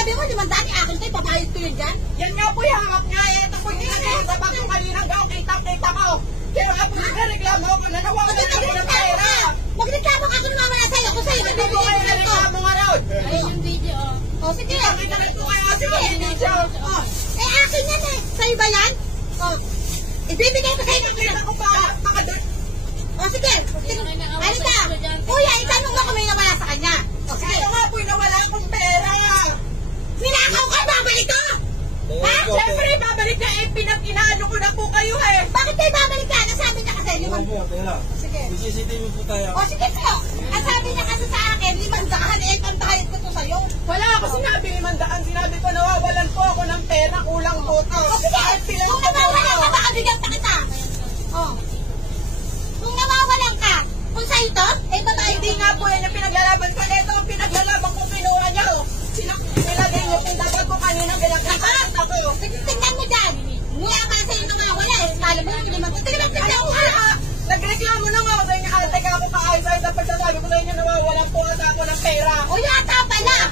sinabi mo, 500 akin ito, ipabayad ko yun dyan. Yan nga po yung hangap nga eh. Ito po yung nakikita pa kung kaninang gaw, kita ko. Kaya nga po nagreklamo ako na nawawala ako ng pera. Magreklamo ka kung naman sa'yo, kung sa'yo Hindi po kayo nagreklamo nga ron. Ayun yung video, oh. O, sige. Nakita rin po kayo kasi yung video. Oh, eh, akin yan eh. Sa'yo ba yan? Oh. Ibibigay ko sa'yo. Nakita ko pa. O, sige. Halika. Kuya, itanong mo kung may nawala sa kanya. O, sige. Kaya nga po nawala akong pera. Ninakaw ka, babalik ka! Ha? Siyempre, babalik na eh. Pinag-inaano ko na po kayo eh. Bakit kayo babalik ka? Nasabi niya kasi, Tingnan po, tingnan. Sige. May CCTV po tayo. O, sige po. Ang sabi niya kasi sa akin, 500, eh, pantahit ko to sa'yo. Wala ako sinabi 500. Sinabi ko nawawalan po ako ng pera. Kulang po to. O, sige. Kung nawawalan ka, baka bigyan pa kita. O. Kung nawawalan ka, kung sa'yo to, eh, babae. Hindi nga po yan yung pinaglalaban ko. Ito ang pinaglalaban ko kinuha niyo. Nilagay niyo kung dapat ko kanina pinagkakalat ako. Tingnan mo dyan. Mula ka sa'yo nawawala, eh. Kala mo yung 500. Tingnan mo. Nagreklamo na nga ako sa inyo. Ate ka ako kaayos. Dapat sasabi ko sa inyo nawawala po ako ng pera. O, yata pala.